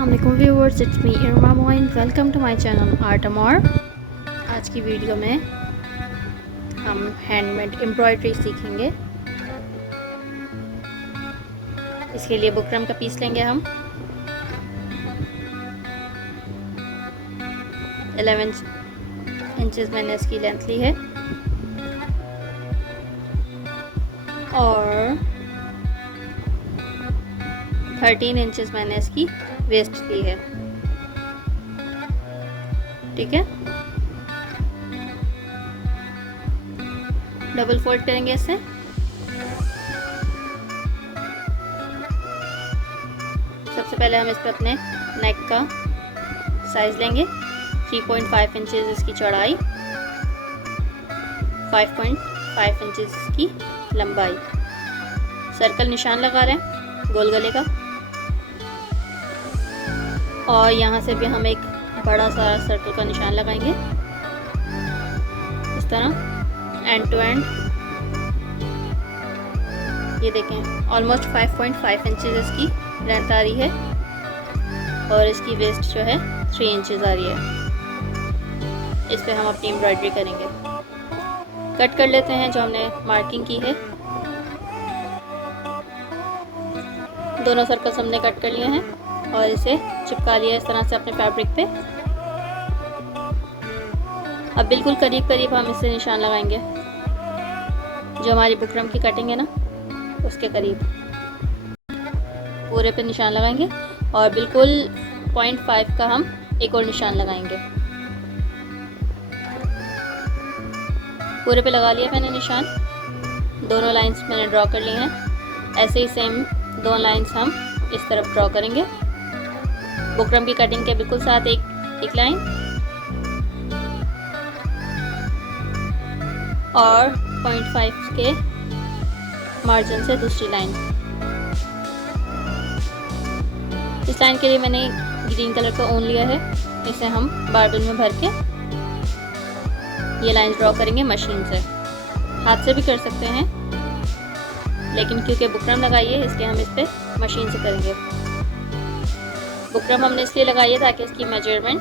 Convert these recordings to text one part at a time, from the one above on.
अस्सलामुअलैकुम viewers, it's me Irma Moin. Welcome to my channel Art Amor. आज की वीडियो में हम हैंडमेड एम्ब्रॉयडरी सीखेंगे। इसके लिए बुकरम का पीस लेंगे हम 11 इंचेस मैंने इसकी लेंथ ली है और 13 इंचेस मैंने इसकी वेस्ट ली है। ठीक है, डबल फोल्ड करेंगे इसे। सबसे पहले हम इस पर अपने नेक का साइज लेंगे। 3.5 इंचेस इसकी चौड़ाई, 5.5 इंचेस इसकी लंबाई। सर्कल निशान लगा रहे हैं गोल गले का, और यहाँ से भी हम एक बड़ा सा सर्कल का निशान लगाएंगे इस तरह एंड टू एंड। ये देखें, ऑलमोस्ट 5.5 इंचेस इसकी लेंथ आ रही है और इसकी वेस्ट जो है 3 इंचेस आ रही है। इस पे हम अपनी एम्ब्रॉयडरी करेंगे। कट कर लेते हैं जो हमने मार्किंग की है। दोनों सर्कल्स हमने कट कर लिए हैं और इसे चिपका लिया इस तरह से अपने फैब्रिक पे। अब बिल्कुल करीब करीब हम इसे निशान लगाएंगे, जो हमारी बुकरम की कटिंग है ना उसके करीब पूरे पे निशान लगाएंगे और बिल्कुल 0.5 का हम एक और निशान लगाएंगे। पूरे पे लगा लिया मैंने निशान। दोनों लाइंस मैंने ड्रॉ कर ली हैं। ऐसे ही सेम 2 लाइंस हम इस तरफ ड्रॉ करेंगे। बुकरम की कटिंग के बिल्कुल साथ एक लाइन और 0.5 के मार्जिन से दूसरी लाइन। इस लाइन के लिए मैंने ग्रीन कलर का ऊन लिया है। इसे हम बार्बल में भर के ये लाइन ड्रॉ करेंगे मशीन से। हाथ से भी कर सकते हैं, लेकिन क्योंकि बुकरम लगाई है इसलिए हम इस पर मशीन से करेंगे। बुकरम हमने इसलिए लगाई है ताकि इसकी मेजरमेंट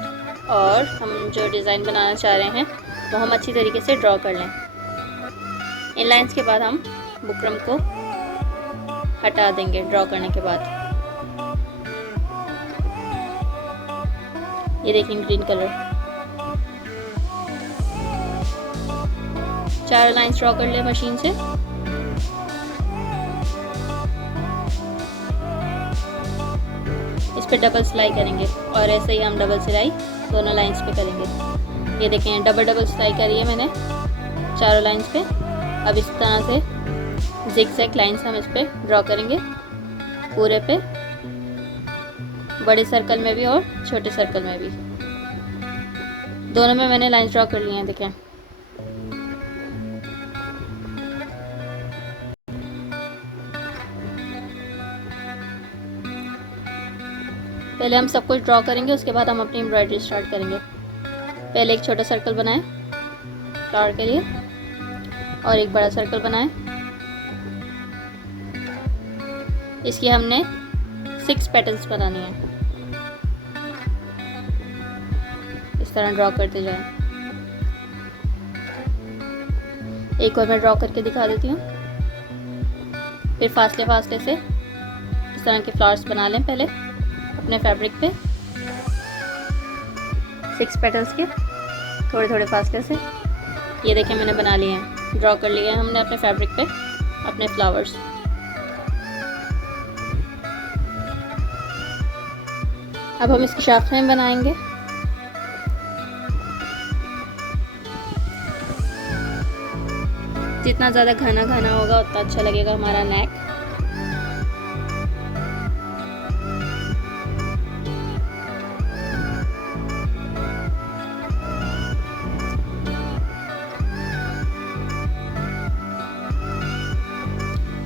और हम जो डिज़ाइन बनाना चाह रहे हैं वो हम अच्छी तरीके से ड्रॉ कर लें। इन लाइंस के बाद हम बुकरम को हटा देंगे ड्रॉ करने के बाद। ये देखें ग्रीन कलर। 4 लाइंस ड्रॉ कर ले मशीन से। इस पे डबल सिलाई करेंगे और ऐसे ही हम डबल सिलाई दोनों लाइंस पे करेंगे। ये देखें डबल सिलाई करी है मैंने चारों लाइंस पे। अब इस तरह से जिगजैग लाइंस हम इस पे ड्रॉ करेंगे पूरे पे, बड़े सर्कल में भी और छोटे सर्कल में भी। दोनों में मैंने लाइंस ड्रॉ कर ली हैं। देखें पहले हम सब कुछ ड्रॉ करेंगे, उसके बाद हम अपनी एम्ब्रॉयडरी स्टार्ट करेंगे। पहले एक छोटा सर्कल बनाएं फ्लावर के लिए और एक बड़ा सर्कल बनाएं। इसकी हमने 6 पेटल्स बनानी है। इस तरह ड्रॉ करते जाएं। एक और मैं ड्रॉ करके दिखा देती हूँ। फिर फासले से इस तरह के फ्लावर्स बना लें पहले अपने फैब्रिक पे। 6 पेटल्स के थोड़े फासले से। ये देखें मैंने बना लिए हैं, ड्रॉ कर लिए हैं हमने अपने फैब्रिक पे अपने फ्लावर्स। अब हम इसकी शाफ्ट में बनाएंगे। जितना ज़्यादा घना होगा उतना अच्छा लगेगा हमारा नेक।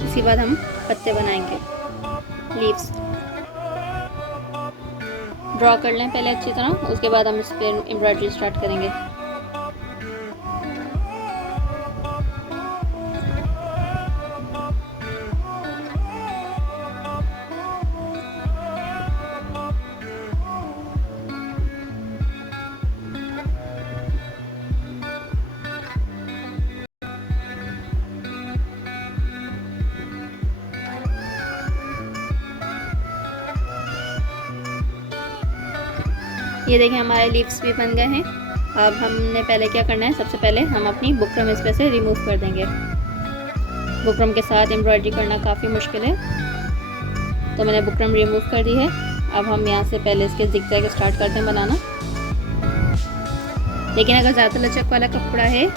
इसके बाद हम पत्ते बनाएंगे, लीव्स ड्रॉ कर लें पहले अच्छी तरह। उसके बाद हम इस पर एम्ब्रॉयडरी स्टार्ट करेंगे। ये देखें हमारे लीव्स भी बन गए हैं। अब हमने पहले क्या करना है, सबसे पहले हम अपनी बुकरम इस पे से रिमूव कर देंगे। बुकरम के साथ एम्ब्रॉयडरी करना काफ़ी मुश्किल है, तो मैंने बुकरम रिमूव कर दी है। अब हम यहाँ से पहले इसके ज़िगज़ैग स्टार्ट करते हैं बनाना। लेकिन अगर ज़्यादा लचक वाला कपड़ा है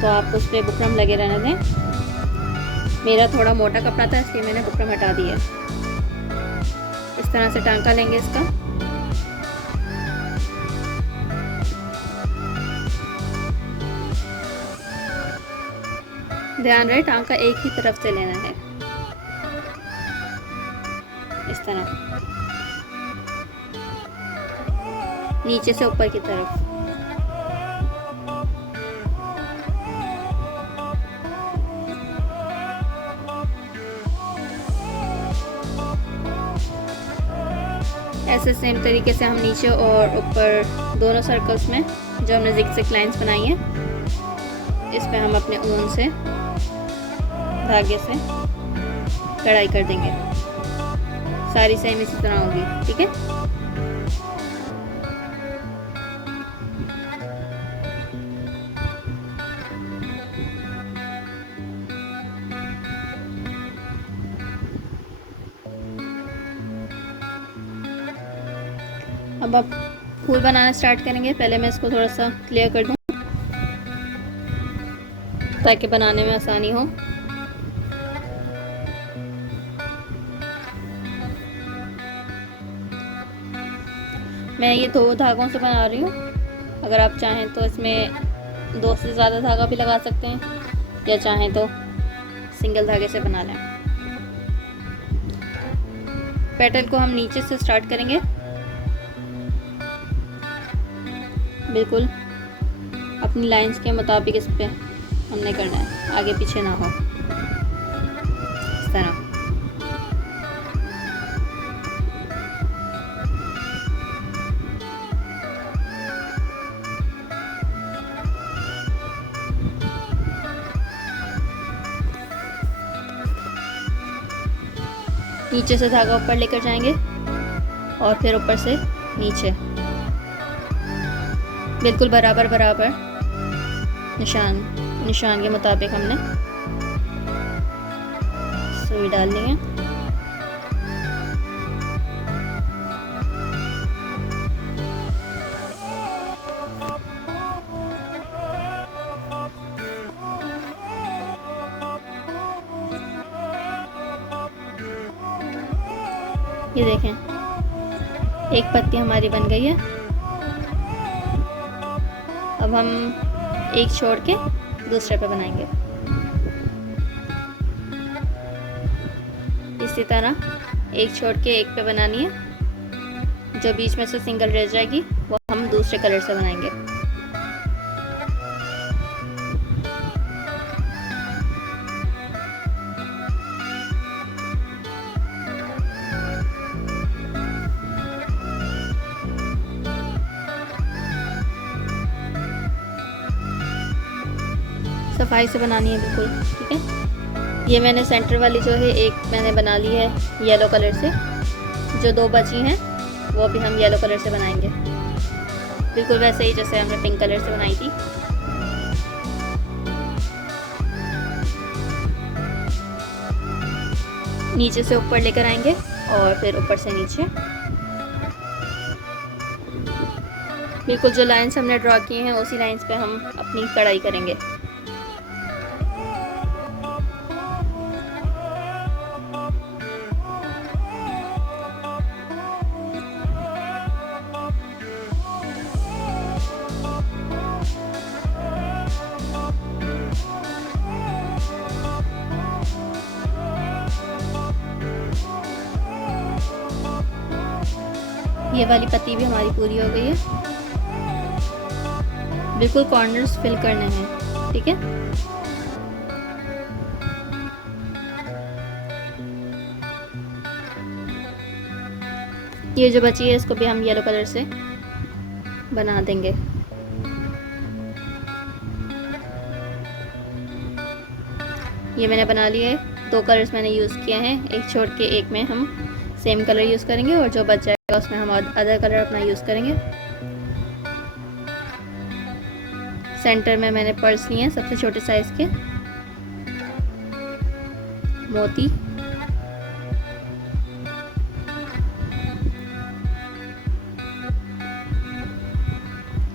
तो आप उस पर बुकरम लगे रहने दें। मेरा थोड़ा मोटा कपड़ा था इसलिए मैंने बुकरम हटा दी है। इस तरह से टांका लेंगे इसका। ध्यान रहे टांका एक ही तरफ से लेना है, इस तरह नीचे से ऊपर की तरफ। ऐसे सेम तरीके से हम नीचे और ऊपर दोनों सर्कल्स में जो हमने ज़िगज़ैग लाइंस बनाई हैं, इस पे हम अपने ऊन से धागे से कढ़ाई कर देंगे। सारी सेम इसी तरह होगी, ठीक है। अब आप फूल बनाना स्टार्ट करेंगे। पहले मैं इसको थोड़ा सा क्लियर कर दूं ताकि बनाने में आसानी हो। मैं ये 2 धागों से बना रही हूँ। अगर आप चाहें तो इसमें 2 से ज़्यादा धागा भी लगा सकते हैं, या चाहें तो सिंगल धागे से बना लें। पेटल को हम नीचे से स्टार्ट करेंगे, बिल्कुल अपनी लाइंस के मुताबिक इस पे हमने करना है, आगे पीछे ना हो, इस तरह। नीचे से धागा ऊपर लेकर जाएंगे और फिर ऊपर से नीचे बिल्कुल बराबर बराबर निशान के मुताबिक हमने सुई डालनी है। ये देखें एक पत्ती हमारी बन गई है। अब हम एक छोड़ के दूसरे पे बनाएंगे। इसी तरह एक छोड़ के एक पे बनानी है। जो बीच में से सिंगल रह जाएगी वो हम दूसरे कलर से बनाएंगे। सफाई से बनानी है बिल्कुल, ठीक है। ये मैंने सेंटर वाली जो है एक मैंने बना ली है येलो कलर से। जो 2 बची हैं वो भी हम येलो कलर से बनाएंगे, बिल्कुल वैसे ही जैसे हमने पिंक कलर से बनाई थी। नीचे से ऊपर लेकर आएंगे और फिर ऊपर से नीचे। बिल्कुल जो लाइंस हमने ड्रॉ किए हैं उसी लाइंस पे हम अपनी कढ़ाई करेंगे। ये वाली पत्ती भी हमारी पूरी हो गई है। बिल्कुल कॉर्नर्स फिल करने हैं, ठीक है। ये जो बची है इसको भी हम येलो कलर से बना देंगे। ये मैंने बना लिया है। 2 कलर्स मैंने यूज़ किए हैं, एक छोड़ के एक में हम सेम कलर यूज़ करेंगे और जो बच जाएगा उसमें हम अदर कलर अपना यूज़ करेंगे। सेंटर में मैंने पर्ल्स लिए हैं सबसे छोटे साइज़ के, मोती,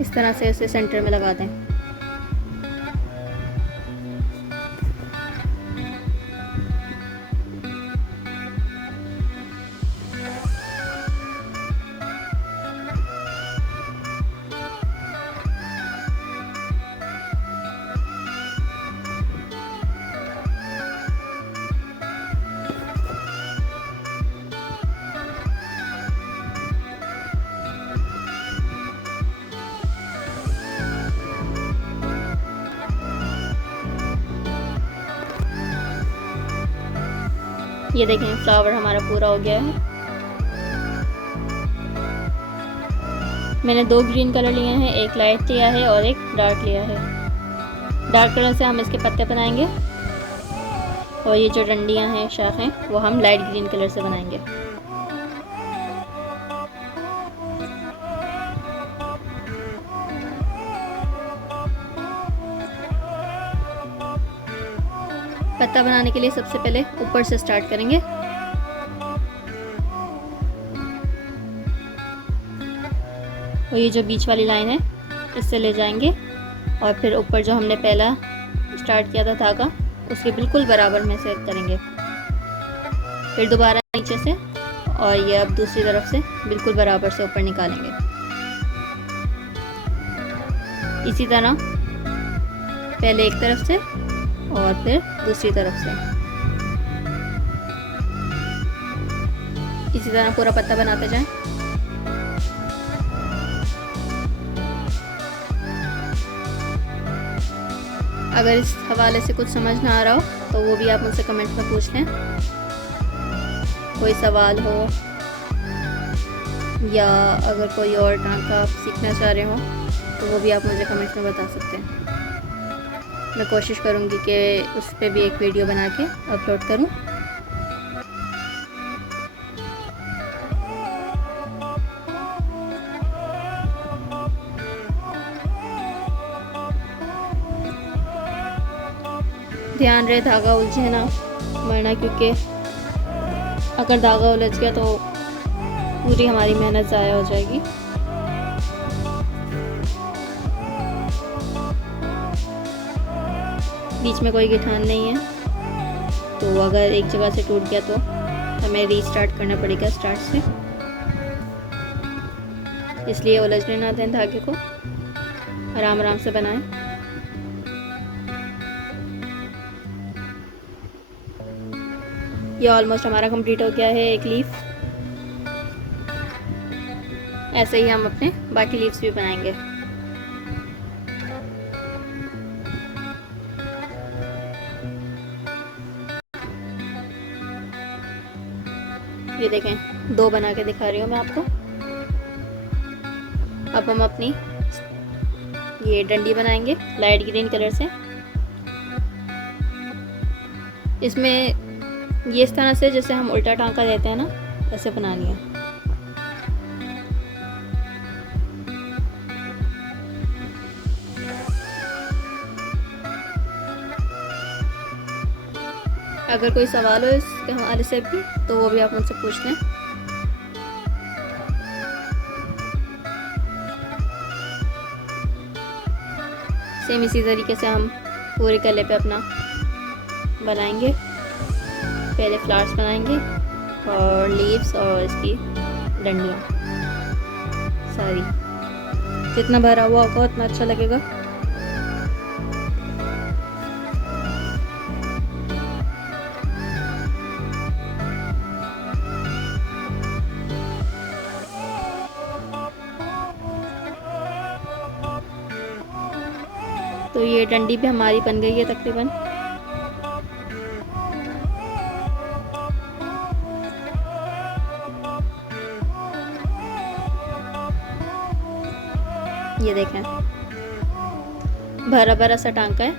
इस तरह से इसे सेंटर में लगा दें। ये देखें फ्लावर हमारा पूरा हो गया है। मैंने 2 ग्रीन कलर लिए हैं, एक लाइट लिया है और एक डार्क लिया है। डार्क कलर से हम इसके पत्ते बनाएंगे और ये जो डंडियां हैं, शाखें, वो हम लाइट ग्रीन कलर से बनाएंगे। पत्ता बनाने के लिए सबसे पहले ऊपर से स्टार्ट करेंगे। और ये जो बीच वाली लाइन है इससे ले जाएंगे और फिर ऊपर जो हमने पहला स्टार्ट किया था धागा, उसके बिल्कुल बराबर में से करेंगे। फिर दोबारा नीचे से और ये अब दूसरी तरफ से बिल्कुल बराबर से ऊपर निकालेंगे। इसी तरह पहले एक तरफ से और फिर दूसरी तरफ से, इसी तरह पूरा पत्ता बनाते जाएं। अगर इस हवाले से कुछ समझ ना आ रहा हो तो वो भी आप मुझसे कमेंट में पूछ लें। कोई सवाल हो या अगर कोई और टांका आप सीखना चाह रहे हो तो वो भी आप मुझे कमेंट में बता सकते हैं। मैं कोशिश करूँगी कि उस पर भी एक वीडियो बना के अपलोड करूँ। ध्यान रहे धागा उलझे ना, वरना क्योंकि अगर धागा उलझ गया तो पूरी हमारी मेहनत ज़ाया हो जाएगी। बीच में कोई गिठान नहीं है, तो अगर एक जगह से टूट गया तो हमें रीस्टार्ट करना पड़ेगा स्टार्ट से, इसलिए उलझने ना दें धागे को, आराम आराम से बनाएं। ये ऑलमोस्ट हमारा कंप्लीट हो गया है एक लीफ। ऐसे ही हम अपने बाकी लीव्स भी बनाएंगे। ये देखें 2 बना के दिखा रही हूँ मैं आपको। अब हम अपनी ये डंडी बनाएंगे लाइट ग्रीन कलर से। इसमें ये इस तरह से जैसे हम उल्टा टांका देते हैं ना, ऐसे बनानी है। अगर कोई सवाल हो इसके हवाले से भी तो वो भी आप मुझसे पूछ लें। सेम इसी तरीके से हम पूरे गले पे अपना बनाएंगे। पहले फ्लावर्स बनाएंगे और लीव्स और इसकी डंडियाँ सारी। जितना भरा हुआ होगा उतना अच्छा लगेगा। तो ये डंडी भी हमारी बन गई है तकरीबन। ये देखें भरा भरा सा टांका है।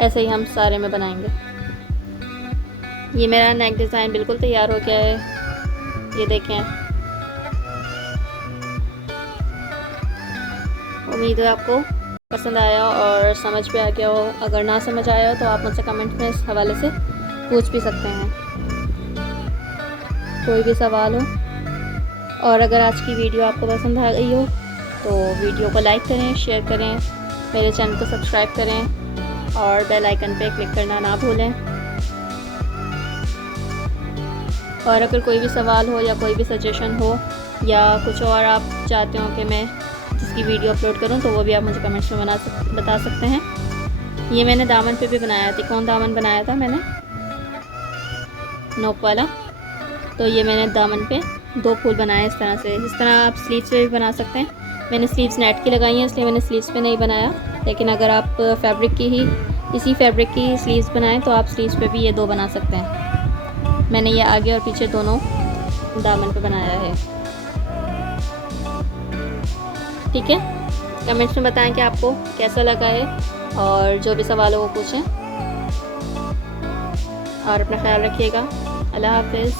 ऐसे ही हम सारे में बनाएंगे। ये मेरा नेक डिज़ाइन बिल्कुल तैयार हो गया है। ये देखें उम्मीद है आपको पसंद आया और समझ पे आ गया हो। अगर ना समझ आया हो तो आप मुझसे कमेंट में इस हवाले से पूछ भी सकते हैं, कोई भी सवाल हो। और अगर आज की वीडियो आपको पसंद आ गई हो तो वीडियो को लाइक करें, शेयर करें, मेरे चैनल को सब्सक्राइब करें और बेल आइकन पे क्लिक करना ना भूलें। और अगर कोई भी सवाल हो या कोई भी सजेशन हो या कुछ और आप चाहते हो कि मैं जिसकी वीडियो अपलोड करूं तो वो भी आप मुझे कमेंट्स में बता सकते हैं। ये मैंने दामन पे भी बनाया था, कौन दामन बनाया था मैंने, नोक वाला। तो ये मैंने दामन पे 2 फूल बनाए इस तरह से। इस तरह आप स्लीव्स पे भी बना सकते हैं। मैंने स्लीव्स नेट की लगाई हैं इसलिए मैंने स्लीव्स पे नहीं बनाया, लेकिन अगर आप फैब्रिक की ही इसी फैब्रिक की स्लीव्स बनाएं तो आप स्लीव्स पे भी ये 2 बना सकते हैं। मैंने ये आगे और पीछे दोनों दामन पे बनाया है। ठीक है, कमेंट्स में बताएं कि आपको कैसा लगा है और जो भी सवाल हो वो पूछें। और अपना ख्याल रखिएगा। अल्लाह हाफ़िज़।